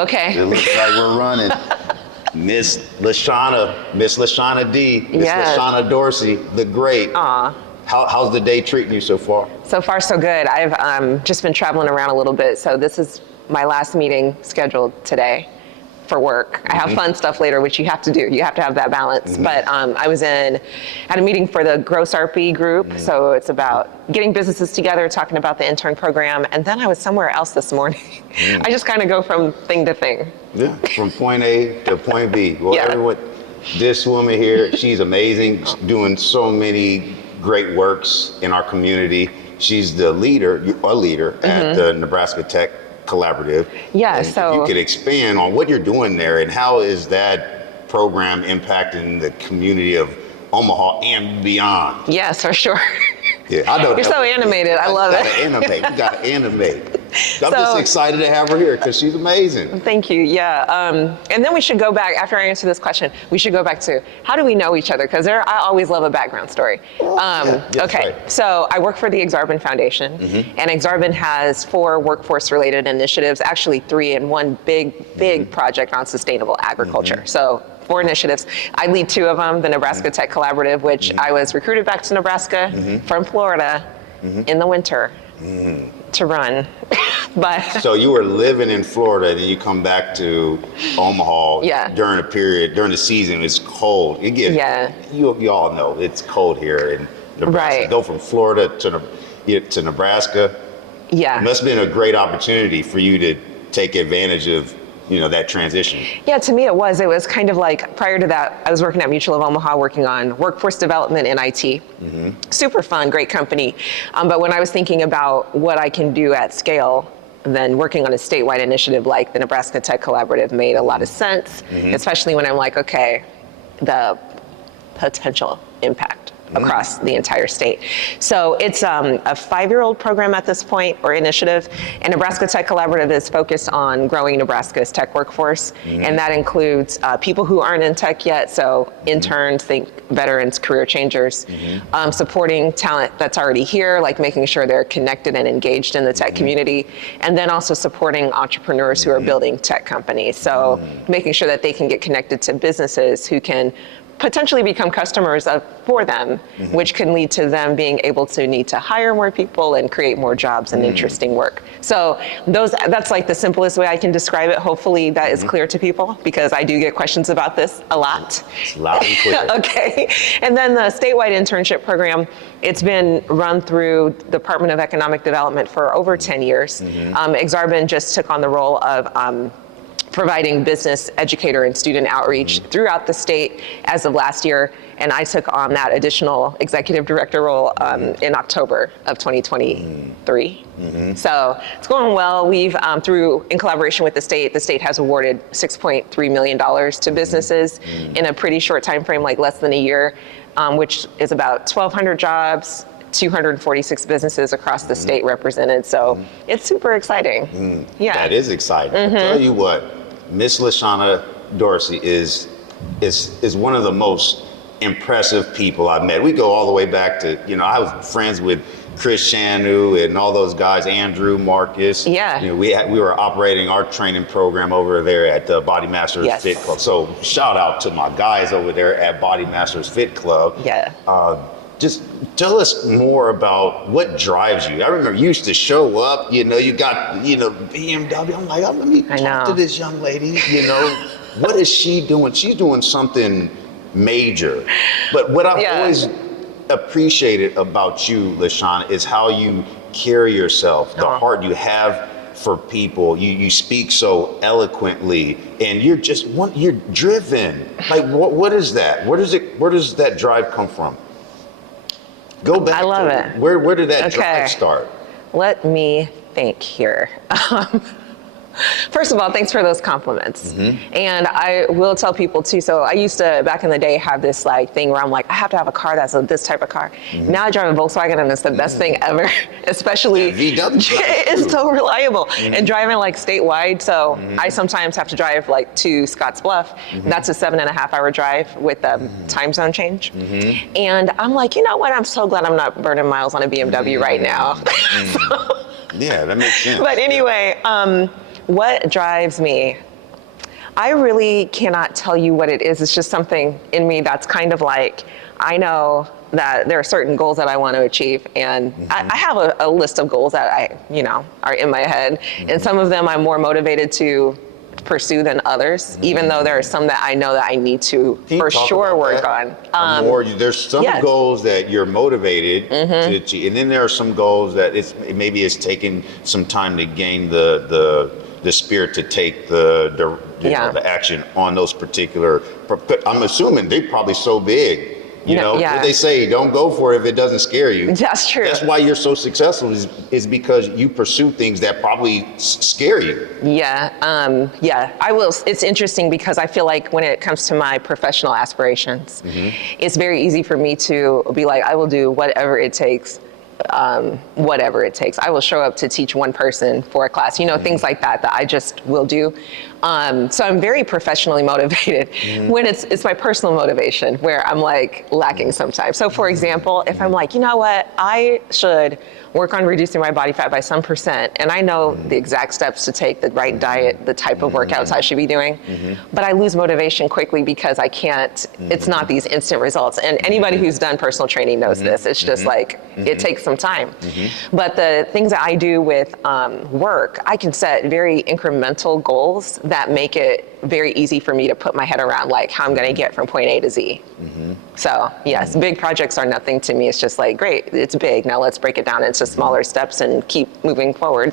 Okay. It looks like we're running. Miss LaShonna D, Miss Yes. LaShonna Dorsey, the great. Aw. How's the day treating you so far? So far, so good. I've just been traveling around a little bit, so this is my last meeting scheduled today for work. I have fun stuff later, which you have to do. You have to have that balance. But I had a meeting for the Gross RP group, so it's about getting businesses together, talking about the intern program, and then I was somewhere else this morning. I just kind of go from thing to thing. Yeah, from point A to point B. Well, Yeah. everyone, this woman here, she's amazing, doing so many great works in our community. She's a leader at the Nebraska Tech Collaborative. Yeah, and so if you could expand on what you're doing there and how is that program impacting the community of Omaha and beyond? yes, for sure. Yeah, I know. You're so animated. I love it. You gotta animate. I'm just excited to have her here because she's amazing. Thank you. Yeah. And then we should go back, after I answer this question, we should go back to how do we know each other? Because I always love a background story. Okay. Right. So I work for the Exarban Foundation, and Exarban has 4 workforce-related initiatives, actually 3, and one big project on sustainable agriculture. So 4 initiatives. I lead 2 of them, the Nebraska Tech Collaborative, which I was recruited back to Nebraska from Florida in the winter to run. But So you were living in Florida, and then you come back to Omaha during the season. It's cold. It gets, you all know it's cold here in Nebraska. Right. Go from Florida to Nebraska. yeah. It must have been a great opportunity for you to take advantage of that transition. Yeah, to me it was. It was kind of like, prior to that, I was working at Mutual of Omaha working on workforce development in IT. Super fun, great company. But when I was thinking about what I can do at scale, then working on a statewide initiative like the Nebraska Tech Collaborative made a lot of sense, especially when I'm like, okay, the potential impact across the entire state. So it's a 5-year-old program at this point, or initiative, and Nebraska Tech Collaborative is focused on growing Nebraska's tech workforce, and that includes people who aren't in tech yet, so interns, think veterans, career changers, supporting talent that's already here, like making sure they're connected and engaged in the tech community, and then also supporting entrepreneurs who are building tech companies. So making sure that they can get connected to businesses who can potentially become customers for them, which can lead to them being able to need to hire more people and create more jobs and interesting work. So that's like the simplest way I can describe it. Hopefully that is clear to people, because I do get questions about this a lot. It's loud and clear. Okay. And then the statewide internship program, it's been run through the Department of Economic Development for over 10 years. Exarban just took on the role of providing business educator and student outreach throughout the state as of last year, and I took on that additional executive director role in October of 2023. So it's going well. We've, in collaboration with the state has awarded $6.3 million to businesses in a pretty short time frame, like less than a year, which is about 1,200 jobs, 246 businesses across the state represented. So it's super exciting. Yeah. That is exciting. I'll tell you what, Miss LaShonna Dorsey is one of the most impressive people I've met. We go all the way back to, I was friends with Chris Shanu and all those guys, Andrew, Marcus. Yeah. We were operating our training program over there at the Body Masters Fit Club. So shout out to my guys over there at Body Masters Fit Club. Yeah. Just tell us more about what drives you. I remember you used to show up, you got, BMW. I'm like, let me talk to this young lady, what is she doing? She's doing something major. But what I've always appreciated about you, LaShonna, is how you carry yourself, the heart you have for people. You speak so eloquently, and you're driven. Like, what is that? Where does that drive come from? Go back. I love it. Where did that drive start? Let me think here. First of all, thanks for those compliments. And I will tell people too, so I used to, back in the day, have this thing where I'm like, I have to have a car that's this type of car. Now I drive a Volkswagen, and it's the best thing ever, especially VW. It's so reliable. And driving statewide, so I sometimes have to drive to Scotts Bluff. That's a 7.5-hour drive with the time zone change. And I'm like, you know what? I'm so glad I'm not burning miles on a BMW right now. Yeah, that makes sense. But anyway, what drives me? I really cannot tell you what it is. It's just something in me that's kind of like, I know that there are certain goals that I want to achieve, and I have a list of goals that are in my head, and some of them I'm more motivated to pursue than others, even though there are some that I know that I need to for sure work on. There's some goals that you're motivated to achieve, and then there are some goals that maybe it's taking some time to gain the spirit to take the action on those particular. I'm assuming they're probably so big. What they say, don't go for it if it doesn't scare you. That's true. That's why you're so successful is because you pursue things that probably scare you. I will. It's interesting because I feel like when it comes to my professional aspirations, it's very easy for me to be like, I will do whatever it takes. Whatever it takes. I will show up to teach one person for a class, things like that I just will do. So I'm very professionally motivated when it's my personal motivation where I'm like lacking sometimes. So for example, if I'm like, you know what, I should work on reducing my body fat by some percent, and I know the exact steps to take, the right diet, the type of workouts I should be doing, but I lose motivation quickly because I can't, it's not these instant results. And anybody who's done personal training knows this. It's just like, it takes some time. But the things that I do with work, I can set very incremental goals that make it very easy for me to put my head around like how I'm gonna get from point A to Z. So yes, big projects are nothing to me. It's just like, great, it's big, now let's break it down into smaller steps and keep moving forward.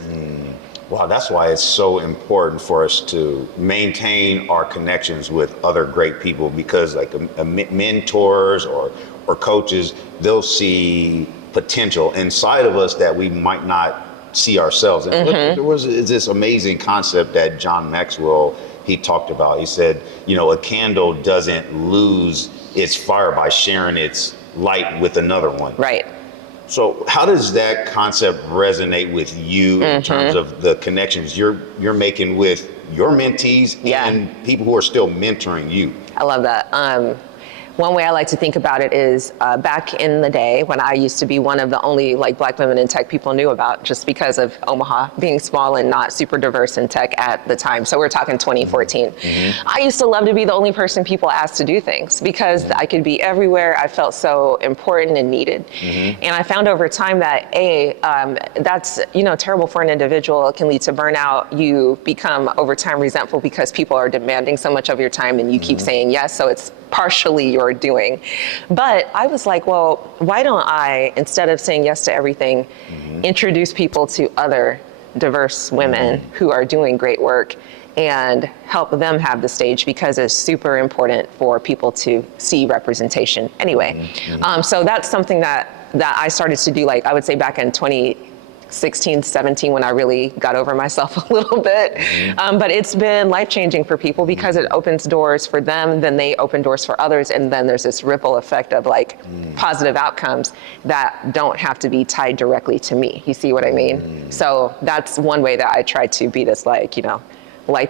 Wow, that's why it's so important for us to maintain our connections with other great people, because like mentors or coaches, they'll see potential inside of us that we might not see ourselves. And there was this amazing concept that John Maxwell, he talked about. He said, a candle doesn't lose its fire by sharing its light with another one. Right. So how does that concept resonate with you in terms of the connections you're making with your mentees and people who are still mentoring you? I love that. One way I like to think about it is back in the day when I used to be one of the only Black women in tech people knew about, just because of Omaha being small and not super diverse in tech at the time. So we're talking 2014. I used to love to be the only person people asked to do things because I could be everywhere. I felt so important and needed. And I found over time that that's terrible for an individual. It can lead to burnout. You become over time resentful because people are demanding so much of your time and you keep saying yes. So it's partially your doing. But I was like, well, why don't I, instead of saying yes to everything, introduce people to other diverse women who are doing great work and help them have the stage, because it's super important for people to see representation anyway. So that's something that I started to do, I would say back in 2016, 17, when I really got over myself a little bit. But it's been life-changing for people because it opens doors for them, then they open doors for others, and then there's this ripple effect of positive outcomes that don't have to be tied directly to me. You see what I mean? So that's one way that I try to be this light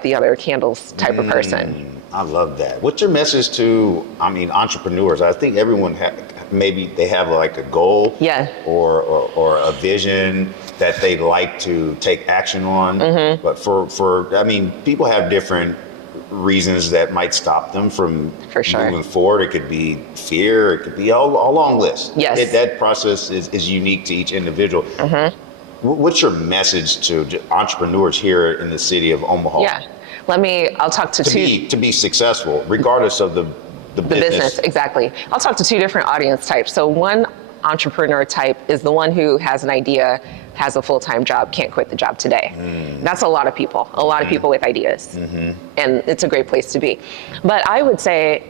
the other candles type of person. I love that. What's your message to, entrepreneurs? I think everyone maybe they have a goal or a vision that they'd like to take action on. But for people have different reasons that might stop them from moving forward. It could be fear, it could be a long list. Yes. That process is unique to each individual. What's your message to entrepreneurs here in the city of Omaha? I'll talk to two. To be successful, regardless of the business. Exactly. I'll talk to two different audience types. So one entrepreneur type is the one who has an idea, has a full-time job, can't quit the job today. That's a lot of people with ideas. And it's a great place to be. But I would say,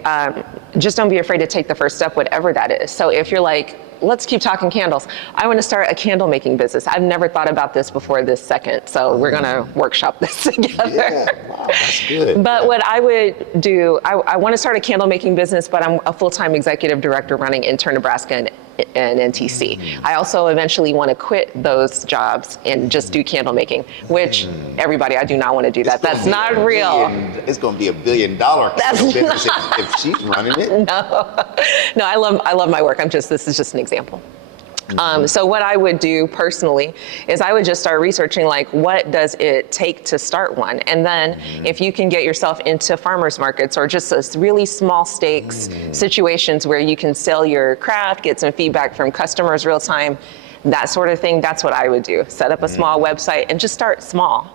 just don't be afraid to take the first step, whatever that is. So if you're like, let's keep talking candles. I want to start a candle making business. I've never thought about this before this second. So we're going to workshop this together. Yeah, wow, that's good. But what I would do, I want to start a candle making business, but I'm a full-time executive director running Intern Nebraska and NTC. I also eventually want to quit those jobs and just do candle making, which everybody, I do not want to do that. That's not real. It's going to be $1 billion business if she's running it. No, I love my work. This is just an example. So what I would do personally is I would just start researching, like, what does it take to start one? And then if you can get yourself into farmers markets or just those really small stakes situations where you can sell your craft, get some feedback from customers real time, that sort of thing, that's what I would do. Set up a small website and just start small.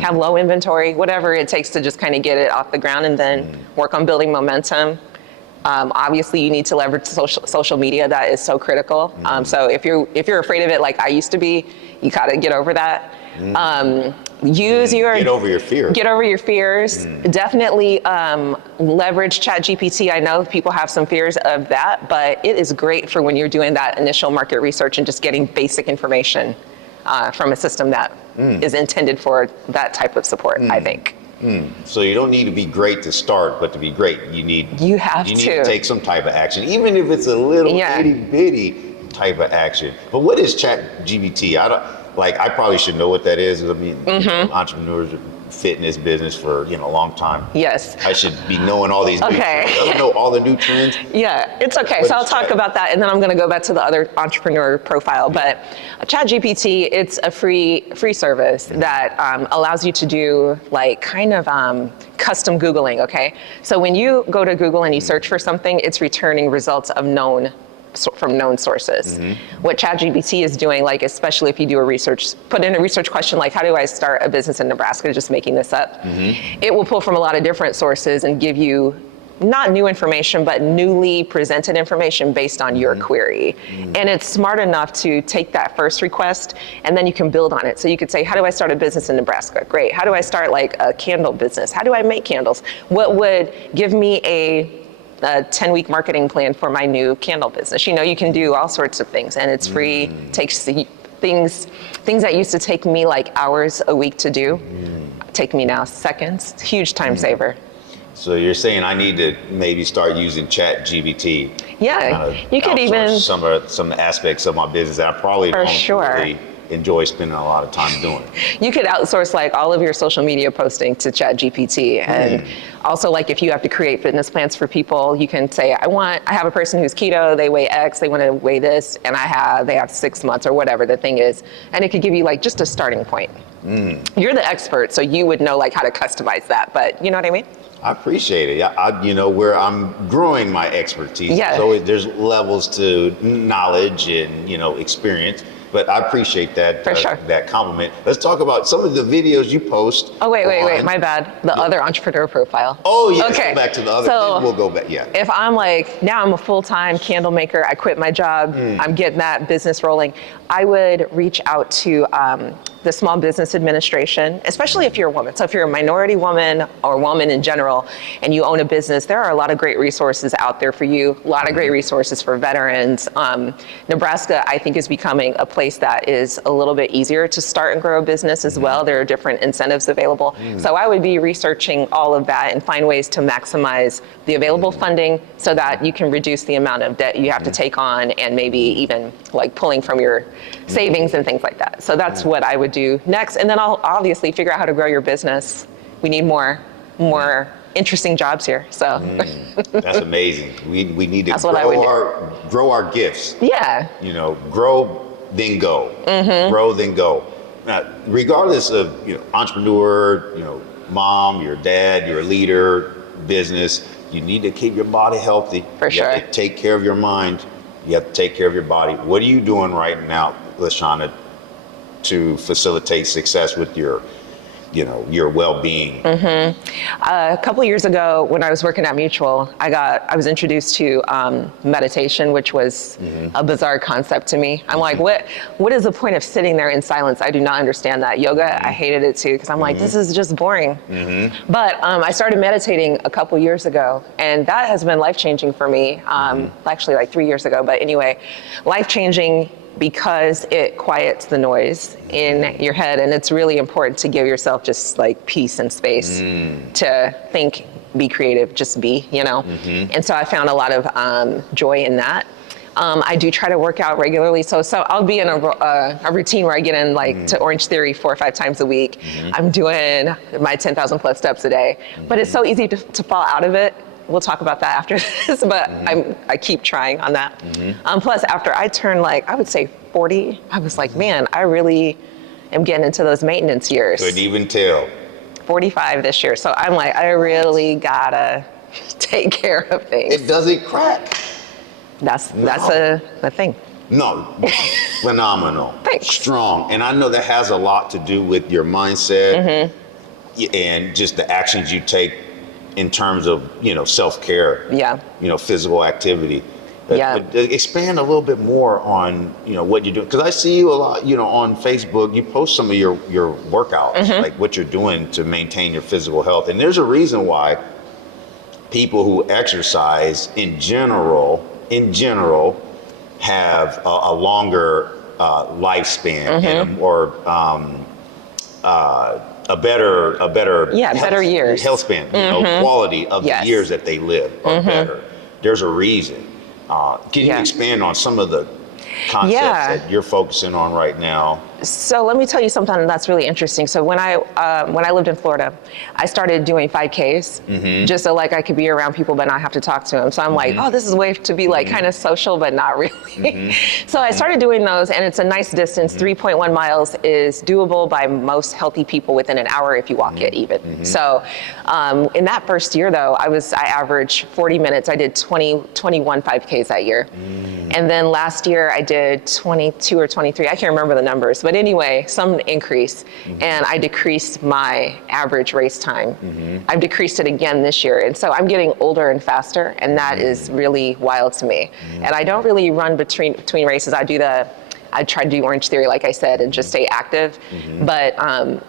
Have low inventory, whatever it takes to just kind of get it off the ground, and then work on building momentum. Obviously, you need to leverage social media. That is so critical. So if you're afraid of it, like I used to be, you gotta get over that. Get over your fear. Get over your fears. Definitely leverage ChatGPT. I know people have some fears of that, but it is great for when you're doing that initial market research and just getting basic information from a system that is intended for that type of support, I think. So you don't need to be great to start, but to be great, you need to take some type of action, even if it's a little itty bitty type of action. But what is ChatGPT? I probably should know what that is. I mean, entrepreneurs, fitness business for a long time. Yes. I should be knowing all these. Okay. I don't know all the new trends. Yeah, it's okay. So I'll talk about that, and then I'm going to go back to the other entrepreneur profile. But ChatGPT, it's a free service that allows you to do custom Googling. Okay. So when you go to Google and you search for something, it's returning results of from known sources. What ChatGPT is doing, like especially if you do put in a research question like, how do I start a business in Nebraska, just making this up, it will pull from a lot of different sources and give you not new information, but newly presented information based on your query. And it's smart enough to take that first request and then you can build on it. So you could say, how do I start a business in Nebraska? Great. How do I start like a candle business? How do I make candles? What would give me a 10-week marketing plan for my new candle business? You can do all sorts of things, and it's free. Takes things that used to take me like hours a week to do, take me now seconds. Huge time saver. So you're saying I need to maybe start using ChatGPT? Yeah, you could even some aspects of my business that I probably don't really enjoy spending a lot of time doing. You could outsource like all of your social media posting to ChatGPT, and also like if you have to create fitness plans for people, you can say, I have a person who's keto, they weigh X, they want to weigh this, and they have 6 months or whatever the thing is, and it could give you like just a starting point. You're the expert, so you would know like how to customize that, but you know what I mean? I appreciate it. Where I'm growing my expertise. Yeah. So there's levels to knowledge and experience. But I appreciate that that compliment. Let's talk about some of the videos you post. Oh, wait, my bad. The other entrepreneur profile. Oh, yes, okay. Go back to the other thing. We'll go back, If I'm like, now I'm a full-time candle maker, I quit my job, I'm getting that business rolling, I would reach out to the Small Business Administration, especially if you're a woman. So if you're a minority woman or woman in general, and you own a business, there are a lot of great resources out there for you, a lot of great resources for veterans. Nebraska, I think, is becoming a place that is a little bit easier to start and grow a business as well. There are different incentives available. So I would be researching all of that and find ways to maximize the available funding so that you can reduce the amount of debt you have to take on, and maybe even like pulling from your savings and things like that. So that's what I would do next. And then I'll obviously figure out how to grow your business. We need more interesting jobs here. So that's amazing. We need to grow our gifts. Yeah. Grow, then go. Grow, then go. Now, regardless of entrepreneur, mom, your dad, your leader, business, you need to keep your body healthy. For sure. You have to take care of your mind. You have to take care of your body. What are you doing right now, LaShonna, to facilitate success with your well-being? A couple of years ago, when I was working at Mutual, I was introduced to meditation, which was a bizarre concept to me. I'm like, what is the point of sitting there in silence? I do not understand that. Yoga, I hated it too, because I'm like, this is just boring. But I started meditating a couple years ago, and that has been life-changing for me. Actually, like 3 years ago, but anyway, life-changing because it quiets the noise in your head, and it's really important to give yourself just like peace and space to think, be creative, just be, And so I found a lot of joy in that. I do try to work out regularly, so I'll be in a routine where I get in like to Orange Theory 4 or 5 times a week. I'm doing my 10,000 plus steps a day, but it's so easy to fall out of it we'll talk about that after this, but I keep trying on that. Plus, after I turned like, I would say 40, I was like, man, I really am getting into those maintenance years. Couldn't even tell. 45 this year. So I'm like, I really gotta take care of things. It doesn't crack. That's a thing. No, phenomenal. Thanks. Strong. And I know that has a lot to do with your mindset and just the actions you take in terms of, self-care. Yeah. Physical activity. Yeah. But expand a little bit more on, what you're doing. Because I see you a lot, on Facebook, you post some of your workouts, like what you're doing to maintain your physical health. And there's a reason why people who exercise in general, have a longer lifespan and a better years. health span, quality of the years that they live are better. There's a reason. Can you expand on some of the concepts that you're focusing on right now? So let me tell you something that's really interesting. So when I lived in Florida, I started doing 5Ks just so like I could be around people but not have to talk to them. So I'm like, oh, this is a way to be like kind of social but not really. So I started doing those, and it's a nice distance. 3.1 miles is doable by most healthy people within an hour if you walk it even. So in that first year though, I averaged 40 minutes. I did 21 5Ks that year. And then last year I did 22 or 23. I can't remember the numbers, but anyway, some increase. And I decreased my average race time. I've decreased it again this year. And so I'm getting older and faster, and that is really wild to me. And I don't really run between races. I try to do Orange Theory, like I said, and just stay active. But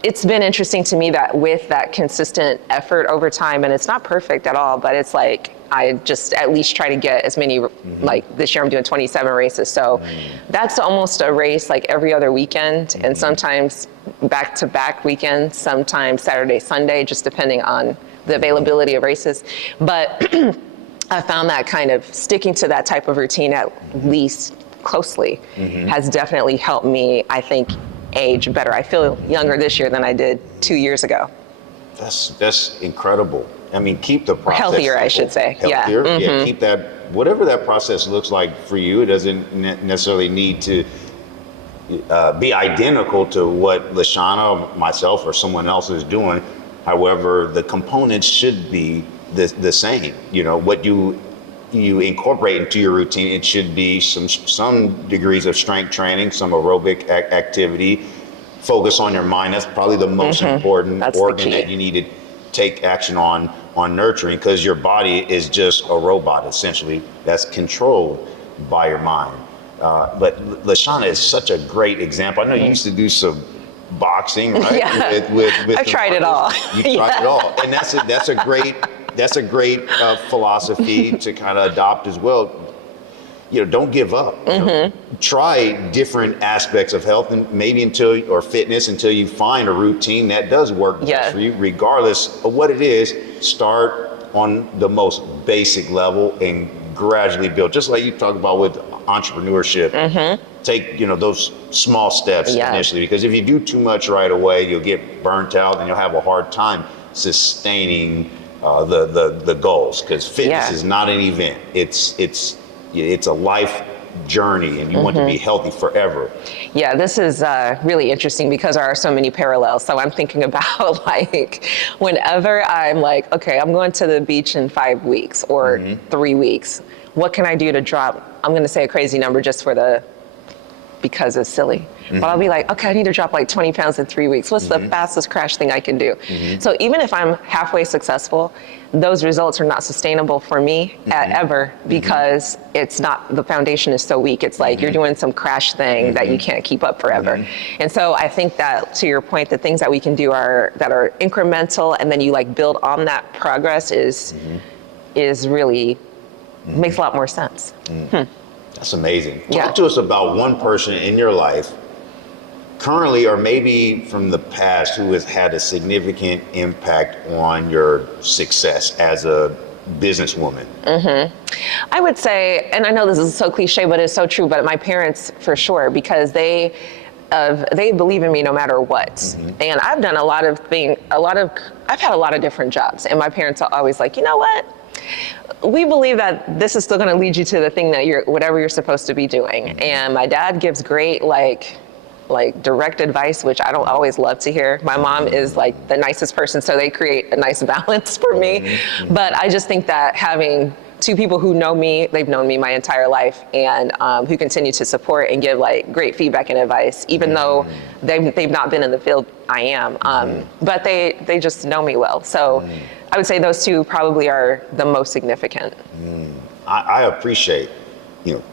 it's been interesting to me that with that consistent effort over time, and it's not perfect at all, but it's like, I just at least try to get as many, like this year I'm doing 27 races. So that's almost a race like every other weekend, and sometimes back-to-back weekends, sometimes Saturday, Sunday, just depending on the availability of races. But I found that kind of sticking to that type of routine at least closely has definitely helped me, I think, age better. I feel younger this year than I did 2 years ago. That's incredible. I mean, keep the process healthier, simple. I should say. Healthier, yeah. Keep that, whatever that process looks like for you. It doesn't necessarily need to be identical to what LaShonna, myself, or someone else is doing. However, the components should be the same. What you incorporate into your routine, it should be some degrees of strength training, some aerobic activity. Focus on your mind. That's probably the most important organ that you need to take action on nurturing, because your body is just a robot essentially that's controlled by your mind. But LaShonna is such a great example. I know you used to do some boxing, right? Yeah. With I've tried it all. You tried it all, and that's a great philosophy to kind of adopt as well. Don't give up. Try different aspects of health and maybe or fitness until you find a routine that does work best for you, regardless of what it is. Start on the most basic level and gradually build. Just like you talk about with entrepreneurship. Take those small steps initially, because if you do too much right away, you'll get burnt out and you'll have a hard time sustaining the goals. Because fitness is not an event. It's a life journey, and you want to be healthy forever. Yeah, this is really interesting because there are so many parallels. So I'm thinking about like whenever I'm like, okay, I'm going to the beach in 5 weeks or 3 weeks. What can I do to drop? I'm going to say a crazy number just because it's silly. But I'll be like, okay, I need to drop like 20 pounds in 3 weeks. What's the fastest crash thing I can do? So even if I'm halfway successful, those results are not sustainable for me ever, because it's not, the foundation is so weak. It's like you're doing some crash thing that you can't keep up forever. And so I think that, to your point, the things that we can do that are incremental, and then you like build on that progress is really makes a lot more sense. That's amazing. Talk to us about one person in your life, currently or maybe from the past, who has had a significant impact on your success as a businesswoman. I would say, and I know this is so cliche, but it's so true, but my parents for sure, because they of they believe in me no matter what. And I've done I've had a lot of different jobs, and my parents are always like, you know what? We believe that this is still going to lead you to the thing that whatever you're supposed to be doing. And my dad gives great like direct advice, which I don't always love to hear. My mom is like the nicest person, so they create a nice balance for me. But I just think that having two people who know me, they've known me my entire life, and who continue to support and give like great feedback and advice, even though they've not been in the field I am, but they just know me well. So I would say those two probably are the most significant. I appreciate,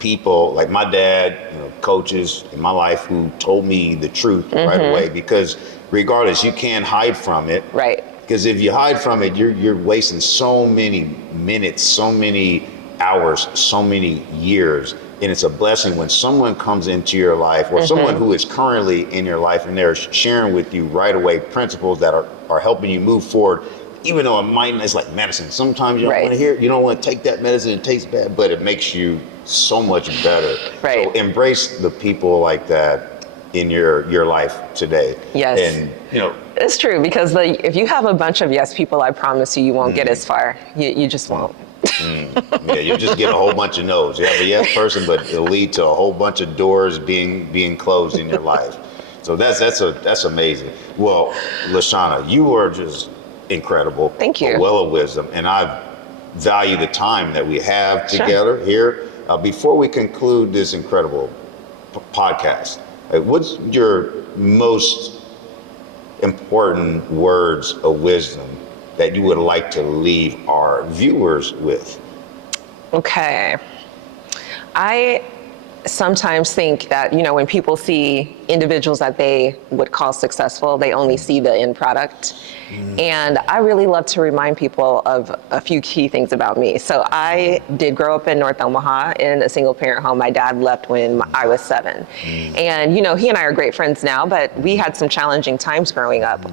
people like my dad, coaches in my life who told me the truth right away, because regardless, you can't hide from it. Right. Because if you hide from it, you're wasting so many minutes, so many hours, so many years. And it's a blessing when someone comes into your life, or someone who is currently in your life, and they're sharing with you right away principles that are helping you move forward. Even though it's like medicine. Sometimes you don't want to hear it. You don't want to take that medicine. It tastes bad, but it makes you so much better. Right. So embrace the people like that in your life today. Yes. And it's true, because if you have a bunch of yes people, I promise you won't get as far. You just won't. Yeah, you'll just get a whole bunch of no's. You have a yes person, but it'll lead to a whole bunch of doors being closed in your life. So that's amazing. Well, LaShonna, you are just incredible. Thank you. A well of wisdom, and I value the time that we have together here. Before we conclude this incredible podcast, what's your most important words of wisdom that you would like to leave our viewers with? Okay. I sometimes think that, when people see individuals that they would call successful, they only see the end product. And I really love to remind people of a few key things about me. So I did grow up in North Omaha in a single parent home. My dad left when I was 7. And, he and I are great friends now, but we had some challenging times growing up,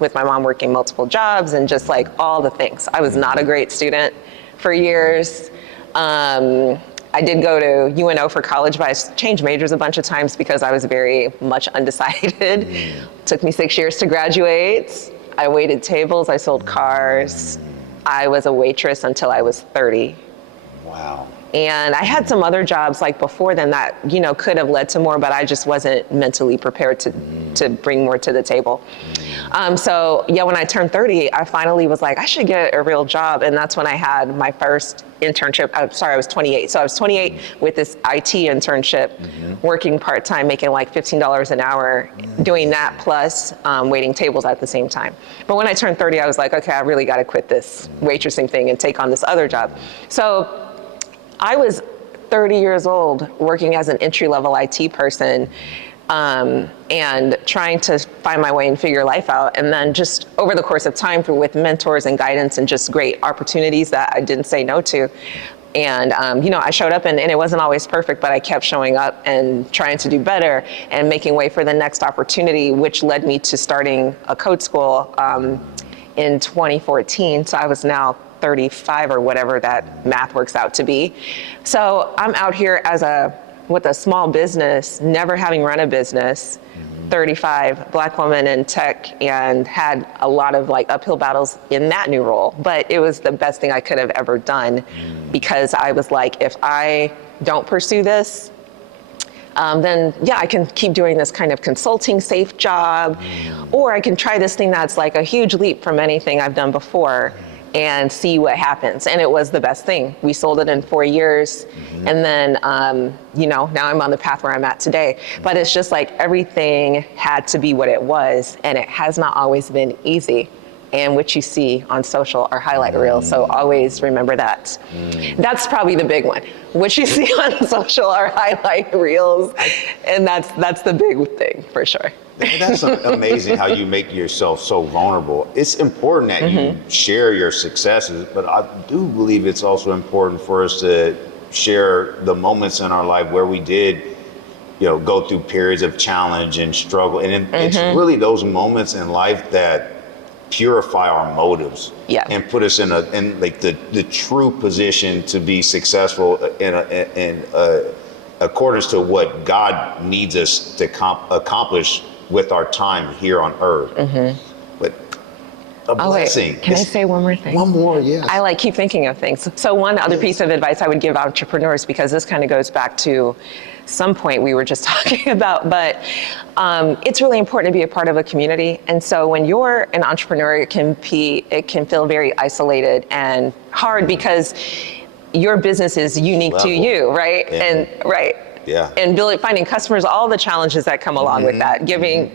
with my mom working multiple jobs and just like all the things. I was not a great student for years. I did go to UNO for college, but I changed majors a bunch of times because I was very much undecided. Took me 6 years to graduate. I waited tables, I sold cars. I was a waitress until I was 30. Wow. And I had some other jobs like before then that, could have led to more, but I just wasn't mentally prepared to bring more to the table. So when I turned 30, I finally was like, I should get a real job. And that's when I had my first internship. I'm sorry, I was 28. So I was 28 with this IT internship, working part-time, making like $15 an hour, doing that plus waiting tables at the same time. But when I turned 30, I was like, okay, I really got to quit this waitressing thing and take on this other job. So I was 30 years old working as an entry-level IT person, and trying to find my way and figure life out. And then just over the course of time, with mentors and guidance and just great opportunities that I didn't say no to. And, I showed up and it wasn't always perfect, but I kept showing up and trying to do better and making way for the next opportunity, which led me to starting a code school in 2014. So I was now 35 or whatever that math works out to be. So I'm out here with a small business, never having run a business, 35, Black woman in tech, and had a lot of like uphill battles in that new role. But it was the best thing I could have ever done, because I was like, if I don't pursue this, then I can keep doing this kind of consulting safe job, or I can try this thing that's like a huge leap from anything I've done before and see what happens. And it was the best thing. We sold it in 4 years. And then, now I'm on the path where I'm at today. But it's just like everything had to be what it was. And it has not always been easy. And what you see on social are highlight reels. So always remember that. That's probably the big one. What you see on social are highlight reels. And that's the big thing for sure. That's amazing how you make yourself so vulnerable. It's important that you share your successes, but I do believe it's also important for us to share the moments in our life where we did, go through periods of challenge and struggle. And it's really those moments in life that purify our motives and put us in the true position to be successful in according to what God needs us to accomplish with our time here on earth. But a blessing. Wait, can I say one more thing? One more, yes. I keep thinking of things. So one other piece of advice I would give entrepreneurs, because this kind of goes back to some point we were just talking about, but it's really important to be a part of a community. And so when you're an entrepreneur, it can feel very isolated and hard because your business is unique to you, right? Yeah. And right. Yeah. And finding customers, all the challenges that come along with that, getting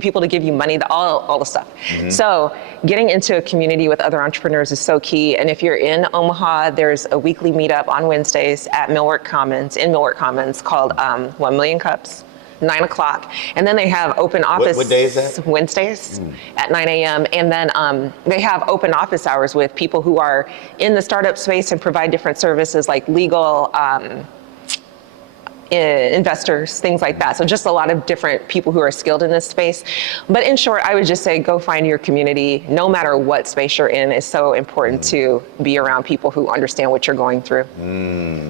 people to give you money, all the stuff. So getting into a community with other entrepreneurs is so key. And if you're in Omaha, there's a weekly meetup on Wednesdays at Millwork Commons called 1 Million Cups, 9 o'clock. And then they have open office. What day is that? Wednesdays at 9 a.m. And then they have open office hours with people who are in the startup space and provide different services like legal, investors, things like that. So just a lot of different people who are skilled in this space. But in short, I would just say go find your community. No matter what space you're in, it's so important to be around people who understand what you're going through. Amazing.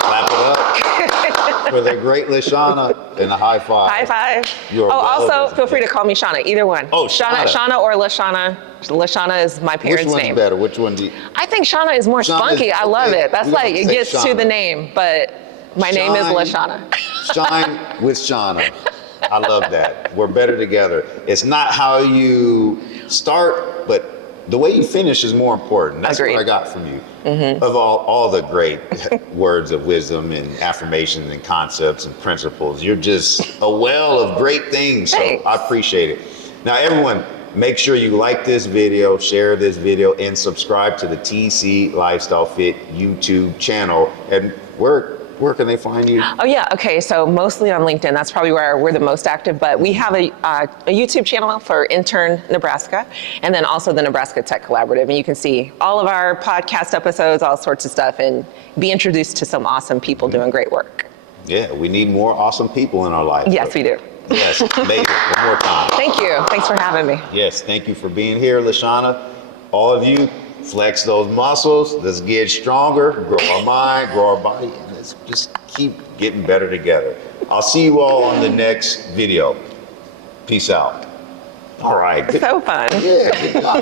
Clap it up for the great LaShonna and a high five. High five. Also feel free to call me Shauna, either one. Oh, Shauna. Shauna or LaShonna. LaShonna is my parents' Which one's name. better? Which one do you? I think Shauna is more spunky. I love it. That's like, it gets to the name, but my name is LaShonna. Shine with Shauna. I love that. We're better together. It's not how you start, but the way you finish is more important. That's Agreed. what I got from you. Of all the great words of wisdom and affirmations and concepts and principles. You're just a well of great things. So Thanks. I appreciate it. Now, everyone, make sure you like this video, share this video, and subscribe to the TC Lifestyle Fit YouTube channel. And where can they find you? Oh yeah, okay, so mostly on LinkedIn. That's probably where we're the most active, but we have a YouTube channel for Intern Nebraska, and then also the Nebraska Tech Collaborative. And you can see all of our podcast episodes, all sorts of stuff, and be introduced to some awesome people doing great work. Yeah, we need more awesome people in our life. Yes, we do. Yes, amazing. One more time. Thank you. Thanks for having me. Yes, thank you for being here, LaShonna. All of you, flex those muscles. Let's get stronger, grow our mind, grow our body, and let's just keep getting better together. I'll see you all on the next video. Peace out. All right. So fun. Yeah, good job.